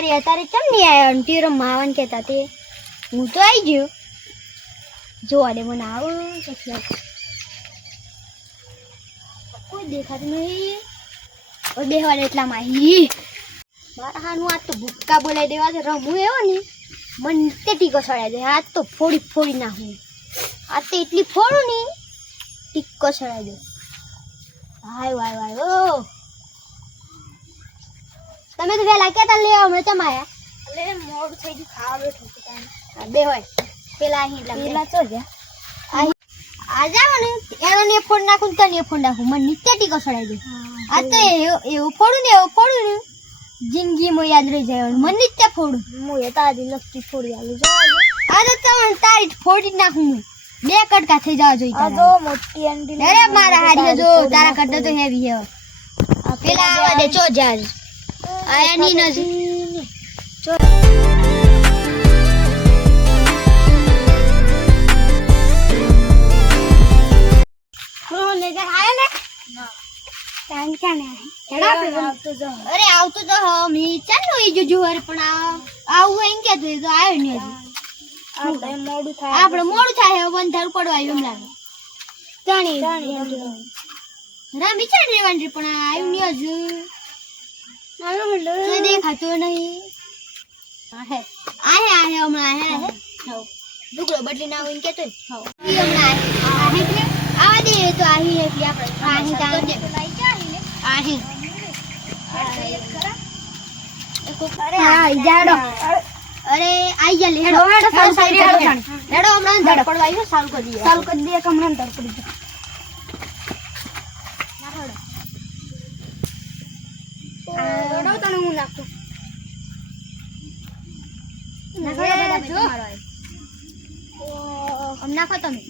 તારી અત્યારે ચમ નહીં આવ્યો ને તીરમ માવન કહેતા તે હું તો આવી ગયો જોવા દે મને આવો પછી કોઈ દેખાતું નહીં બેહવા દે એટલામાં મારા હાનું આજ તો ભૂક્કા બોલાવી દેવા છે રમવું એવો ને મને તે ટીકો સડાઈ દે આજ તો ફોડી નાખું આજ તો એટલી ફોડું ને ટીકો સડાઈ દે હાય વાય ઓ તમે તો વેલા કેતા લેવા અમે તમારે એટલે મોડું થઈ ગયું ખાવા બેઠું બે હોય પેલા અહીં પેલા ચો ગયા આ જાવ ને એનો ને ફોન નાખું તને ફોન નાખું મને નીચે ટીકો સડાઈ દે આ તો એવું ફોડું ને જિંદગીમાં યાદ રહી જાય મને નીચે ફોડું હું એ તારી લખતી ફોડી આલું જો આ તો તમને તારી ફોડી નાખું હું બે કટકા થઈ જવા જોઈએ આ જો મોટી આંટી અરે મારા હારી જો તારા કરતા તો હેવી હે પેલા આવા દે ચો જાજ આયા ની નજી ચો પ્રો લેજર આયા ને ના કાન કાને અરે આવતો તો મી ચાલો ઈ જો હરે પણ આવું એમ કે તો આવ્યો ને હજી આપણે મોડું થાય બંધાર પડવા આવ્યું એમ લાગે જાણી રામી ચાડ રેવાની પણ આવ્યું નહીં હજુ તો દેખાતો નહીં આહે હમણાં આહે દુકડો બદલી ના હોય એમ કેતો હમણાં આવા દે તો આહી એટલે આપણે આહી હા જાડો અરે આઈ જા લે હેડો હમણાં ધડ પડવા આવ્યો ચાલુ કરી દે હમણાં ધડ પડી જાય ના તને હું નાખું નાખો તમે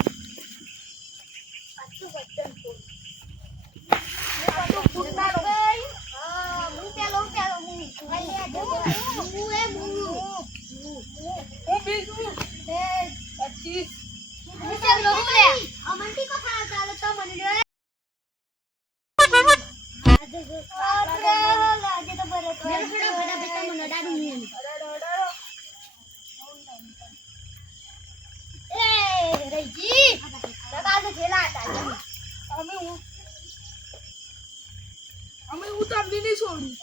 અમે ઉતારી નહીં છોડ્યું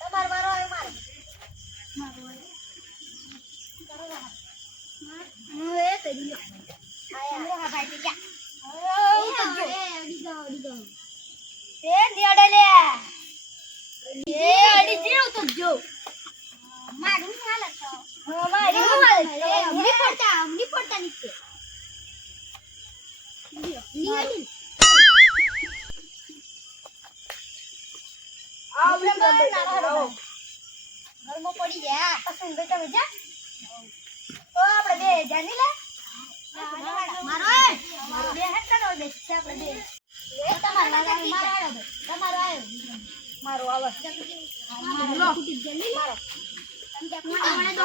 તમાર વારો આવ્યો મારો હું એ કરી લો આયા હા ભાઈ જા અડી ગયો એ નિયાડે લે એ અડી જીવ તો જો મારું હાલત તો મારી હાલત અમની પડતા નીચે નિયાડી ઘરમાં પડી ગયા પસંદ બેટા મજા તો આપણે બે જાની લે મારો બે હેટનો બે છે આપણે બે એ તમારો આવ્યો તમારો આવ્યો મારો આવે મારો કુટી જલ્દી મારો તમે મને દો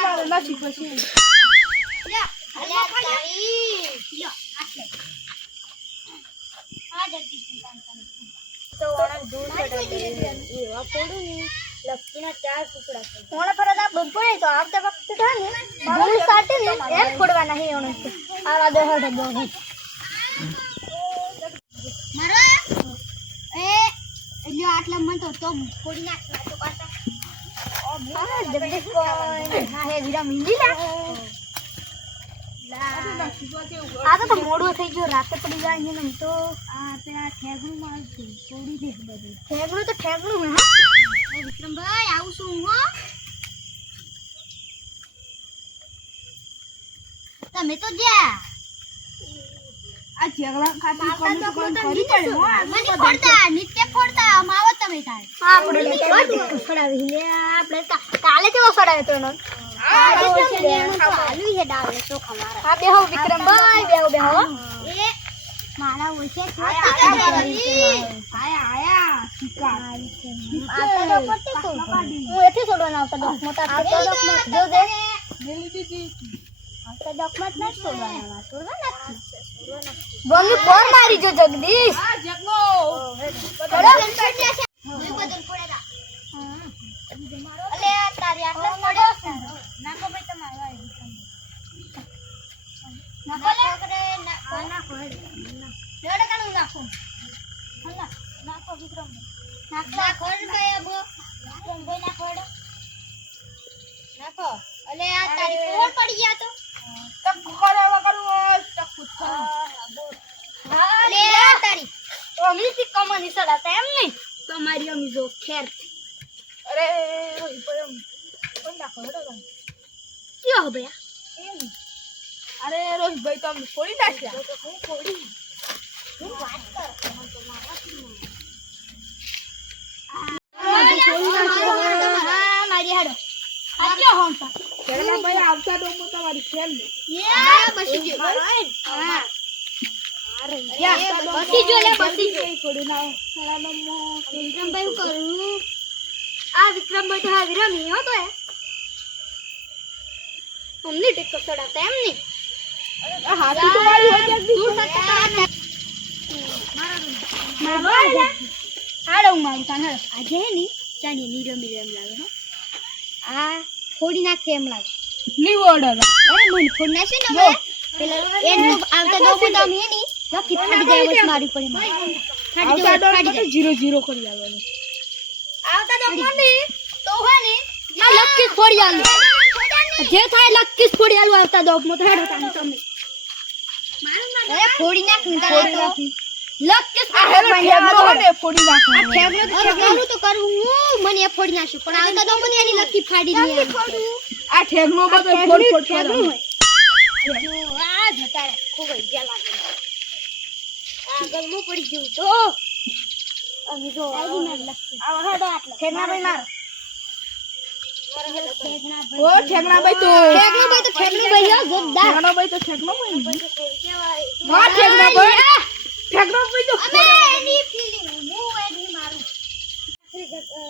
મારો નથી પછી લ્યા અલ્યા તારી લ્યો આટલે આ જલ્દી તો ઓણા દૂર ચડાવી એવા પડું ને લક્ષ્મીના 4 ટુકડા છે ઓણા ફરજ આ બંધ પડે તો આવતા વખતે થાય ને દૂર સાટે ને એમ ફોડવાના હે ઓણે આવા દે હડે દો મારો એ લ્યો આટલા મન તો ફોડી નાખ તો પાછા ઓ હા જલ્દી કોઈ હા હે વિરા મિંડી આ તો મોડું થઈ ગયું રાતે પડી જાય ને તો આ પેલા ઠેગણું માં થોડી દે બધું ઠેગણું તો ઠેગણું હે હા વિક્રમભાઈ આવું છું હો તમે તો જ્યા આ ઝઘડા ખાતી કોણ કરી પડે હો મને ફોડતા નીચે ફોડતા માવો તમે થાય આપણે નીચે ફોડાવી લે આપણે કાલે કેવો ફોડાવે તો એનો આલુ હે ડાવે તો ખમારા હા બેહો વિક્રમભાઈ બેહો એ મારા ઓછે આયા શિકાર આતા તો પત્તે હું એથી છોડવાના આવતા મોટા જો દે મેલી દીધી આવતા ડોકમત ન છોડવાના બંગ કોણ મારી જો જગદીશ આ જગલો બરાબર બધું પડેગા અલે તારી આટલા પડ્યો નાખો ભાઈ તમારો નાખો લે નાખો લેડો કાનું નાખો નાખો વિક્રમ નાખો ને ભાઈ અબો વિક્રમ ભાઈ નાખો નાખો અલે આ તારી કોણ પડી ગયા તો તક ખરાવા કરું તક ખરા અલે તારી તો અમની કમાની સડાતા એમ નહીં તમારી અમી જો ખેર અરે રોઈ પડ્યો કોણ નાખો હેડો ક્યો હો ભયા એમ અરે રોહિત ભાઈ તો અમને છોડી નાખ્યા તો હું છોડી હું વાત કર મને તો મારા મારી હાડો આ ક્યો હોંતા પેલા ભાઈ આવતા તો હું તમારી ફેન ને યે બસી ગયો હા અરે યાર બસી જો લે બસી જો છોડી ના વિક્રમભાઈ હું કરું આ વિક્રમભાઈ તો હા વિરમી હો તો એ અમને ટેકો ચડાતા એમ નહીં આ હાથી તો વાળી હોય છે દૂર સત્તા મારો હાડો મારું કાન હાડો આજે હે ની ચાની નીરમી રેમ લાગે હો આ ફોડી નાખે એમ લાગે ની ઓર્ડર અરે મને ફોડ નાખે ને હવે પેલા એનું આવતા દો બધા મે ની લકી ફાડી જાય બસ મારી પડે આવતા ડોર તો 0-0 કરી આવવાનું આવતા દો કોની તો હે ને આ લકી ફોડી આલું જે થાય લકી ફોડી આલું આવતા દો મત હેડો તમે અરે ફોડી નાખ ને તારે તો લકી આ હેલો ઠેગનો ને ફોડી નાખો આ ઠેગનું તો કરું હું મને એ ફોડી નાખું પણ આવતા દો મને એની લકી ફાડી લે આ ઠેગનો બધો ફોડ ઠેગનું હોય જો આ જતા ખૂબ જ લાગે આ ગલમો પડી ગયું તો અમે જો આઈ માર લકી આ હેડો આટલા ઠેગના ભાઈ માર ઓ ઠેગના ભાઈ તો ઠેગનો ભાઈ હો જોરદાર ઠેગનો ભાઈ તો ઠેગનો ભાઈ વાહ ઠેગના ભાઈ ઠેગનો ભાઈ તો અમે એની ફીલિંગ હું એની મારું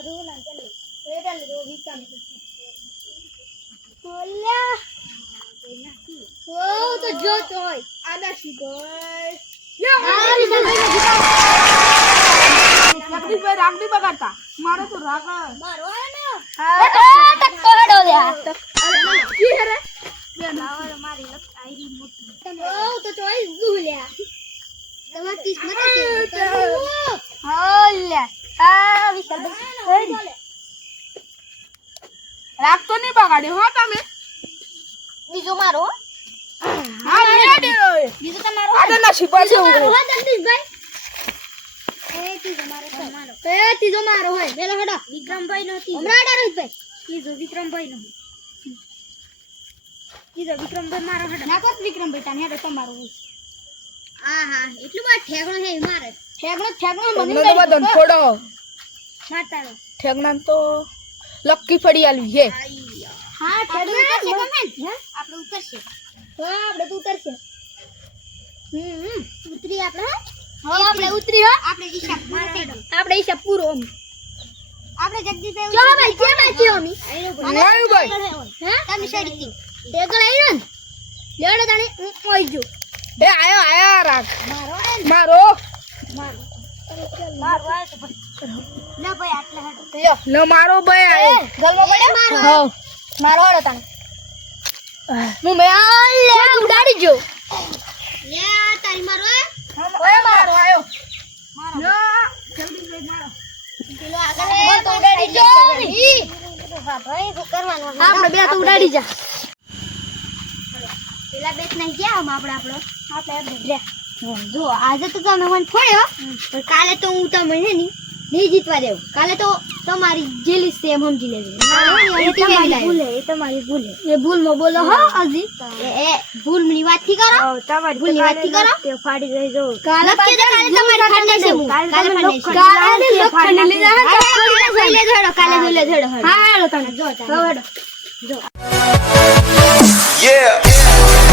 રોલ આ ચાલે રેડલ રો વિકામ ઓલા ઓ તો જો તોય આદા શીગોય રાખડી બગાડતા મારો તો રાગ મારો ને હા તક કોડો દે કી હરે બે નાવર મારી લક આઈરી મોટી ઓ તો તોય દુલ્યા તમાર કિસ્મત છે હોલ્યા આ વિશાલ રાખતો નહીં બગાડ્યો હો તમે બીજો મારો હા રેડી રોય બીજો તમારો આદા ના શીપાય છે મારો હો જગદીશભાઈ ત્રીજો મારો હોય પેલો હડો વિક્રમભાઈ નો હમણાં રોહિતભાઈ ત્રીજો વિક્રમભાઈ નો ત્રીજો વિક્રમભાઈ મારો હડો નાખો વિક્રમભાઈ તાને હેડો તમારો હોય હા એટલું બા ઠેગણો હે મારે ઠેગણો મને તો બધન ફોડો માતારો ઠેગના તો લક્કી ફડી આલવી હે હા ઠેગણો છે કમેન્ટ હે આપણે ઉતરશે હા આપણે તો ઉતરશે ઉતરી આપણે હા આપણે ઉતરી હો આપણે હિસાબ આપણે હિસાબ પૂરો આપણે જગદીશભાઈ ચો ભાઈ કે બાકી હોમી આયો ભાઈ હે તમે શેડી ટેગલ આયો ને લેડો તાણે હું મોઈ જો એ આયો રાખ મારો મારો મારો આયો તો ના ભાઈ આટલા હડો યો લો મારો ભાઈ આયો ગલમો પડે મારો હા મારો હડો તાણે હું મે લે ઉડાડી જો લે તારી મારો ઓય મારો આયો મારો લો જલ્દી ભાઈ મારો પેલો આગળ તો ઉડાડી જો હા ભાઈ શું કરવાનું આપણે બે તો ઉડાડી જા પેલા બેટ નહીં ગયા આપણે જો આજે તો તમે મને ફોડ્યો પણ કાલે તો હું તમને હે નહીં જીતવા દેવું કાલે તો તમારી જેલી સેમ સમજી લેજો એ તમારી ભૂલ એ ભૂલમાં બોલો હો હજી એ ભૂલની વાત થી કરો તમારી ભૂલની વાત થી કરો તે ફાડી દઈ જો કાલે તમારી ફાડી દેવું કાલે ફાડી કાલે જોઈ લેજો હા હેડો તમે જો Yeah.